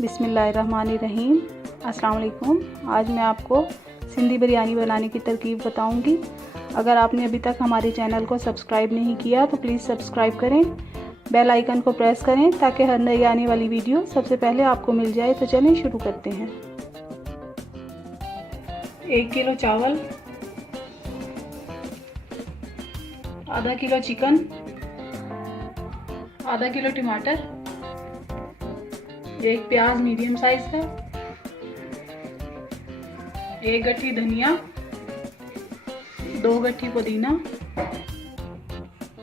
बिस्मिल्लाहिर्रहमानिर्रहीम। अस्सलाम वालेकुम। आज मैं आपको सिंधी बिरयानी बनाने की तरकीब बताऊंगी। अगर आपने अभी तक हमारे चैनल को सब्सक्राइब नहीं किया तो प्लीज़ सब्सक्राइब करें, बेल आइकन को प्रेस करें ताकि हर नई आने वाली वीडियो सबसे पहले आपको मिल जाए। तो चलें शुरू करते हैं। 1 किलो चावल, आधा किलो चिकन, आधा किलो टमाटर, 1 प्याज मीडियम साइज का, 1 गट्ठी धनिया, 2 गट्ठी पुदीना,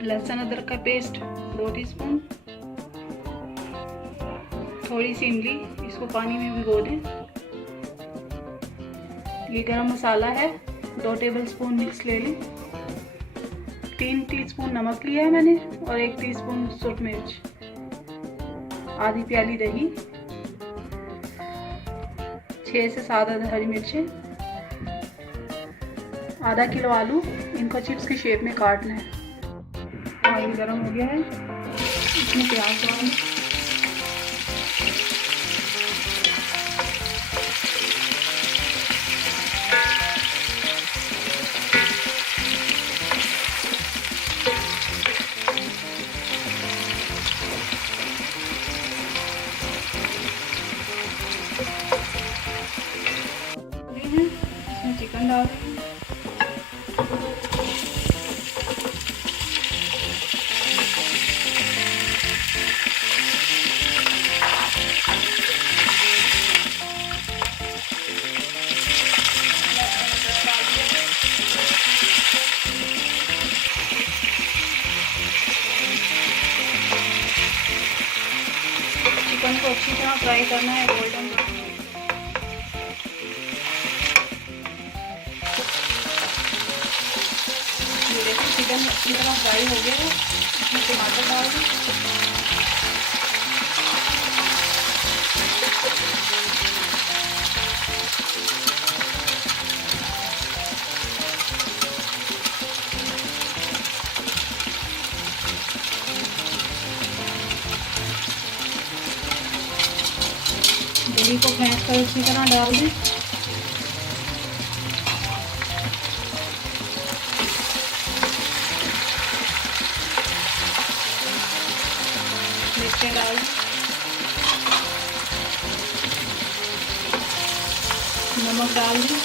लहसुन अदरक का पेस्ट 2 टीस्पून, थोड़ी सी इमली, इसको पानी में भिगो दें। ये गरम मसाला है, 2 टेबलस्पून मिक्स ले लें। 3 टीस्पून नमक लिया है मैंने और 1 टीस्पून सूरख मिर्च, आधी प्याली दही, 6 से 7 हरी मिर्चें, आधा किलो आलू, इनको चिप्स की शेप में काटना है। ऑयल गरम हो गया है, इसमें प्याज डालें, इसमें चिकन डाल दें, चिकन को अच्छी तरह फ्राई करना है गोल्डन ब्राउन। ये देखिए चिकन अच्छी तरह फ्राई हो गया है, इसमें टमाटर डाल दें, दही को फेंट कर अच्छी तरह डाल दें। मिर्चें डाल दें, नमक डाल दें,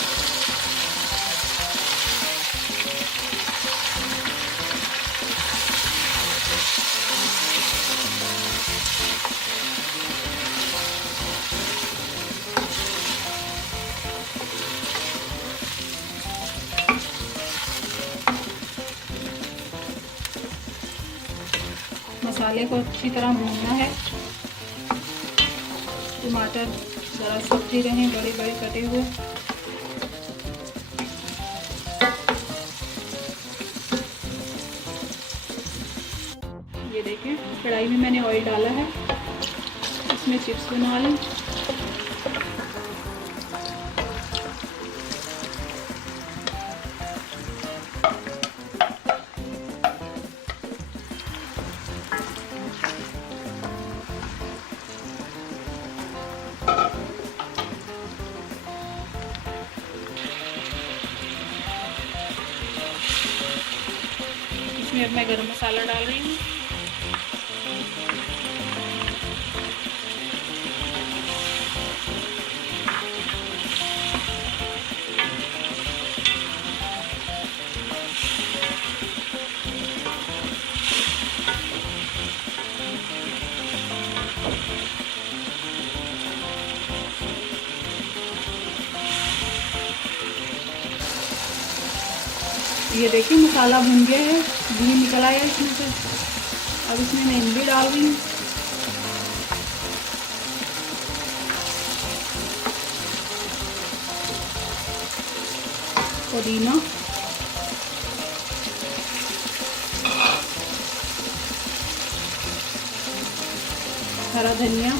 मसाले को अच्छी तरह भूनना है। टमाटर ज़रा सब्जी रहें, बड़े बड़े कटे हुए। ये देखें कढ़ाई में मैंने ऑयल डाला है, इसमें चिप्स बना लें। इसमें अब मैं गरम मसाला डाल रही हूँ। ये देखिए मसाला भुन गया है, घी निकल आया इसमें से। अब इसमें मैं इमली डाल रही हूँ, पुदीना, हरा धनिया,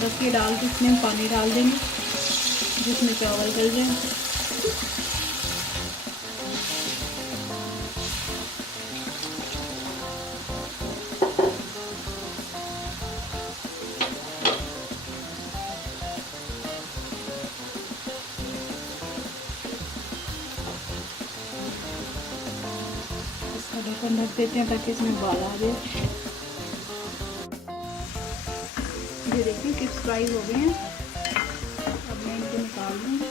बस ये डाल के इसमें पानी डाल देंगे जिसमें चावल गल जाए। ढक्कन ढक देते हैं ताकि इसमें उबाल आ जाए। ये देखिए चिप्स फ्राई हो गए हैं। अब मैं इनको निकाल दूँगी।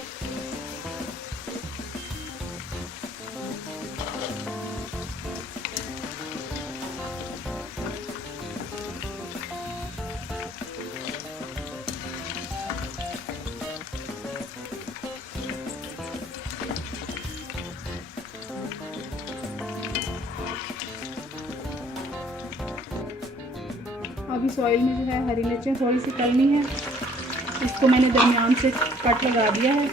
अब इस ऑयल में जो है हरी मिर्चें थोड़ी सी तलनी है। इसको मैंने दरमियान से कट लगा दिया है।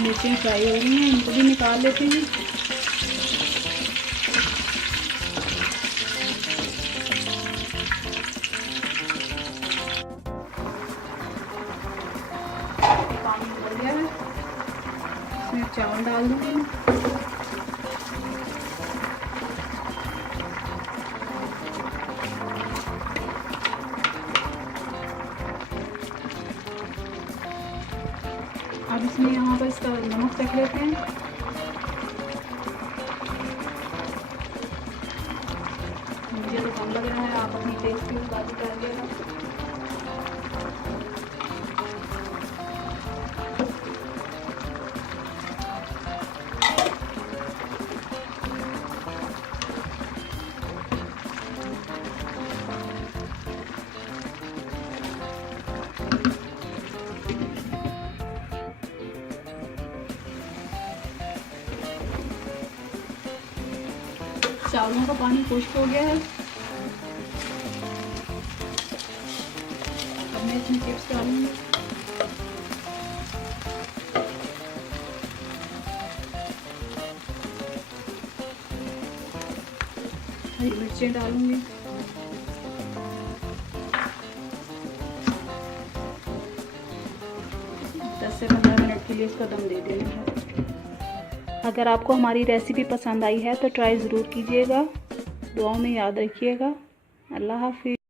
मिर्चें फ्राई हो रही हैं, इनको भी निकाल लेते हैं। पानी उबल गया है, इसमें चावल डाल दूँगी। अब इसमें यहाँ पर इसका नमक चख लेते हैं। मुझे तो कम लग रहा है, आप अपनी टेस्ट की बात कर लीजिएगा। चावलों का पानी खुश्क हो गया है। अब मैं इसमें चिप्स डालूंगी। हरी मिर्चें डालूंगी। से 15 मिनट के लिए इसका दम दे देना है। अगर आपको हमारी रेसिपी पसंद आई है तो ट्राई ज़रूर कीजिएगा। दुआओं में याद रखिएगा। अल्लाह हाफिज़।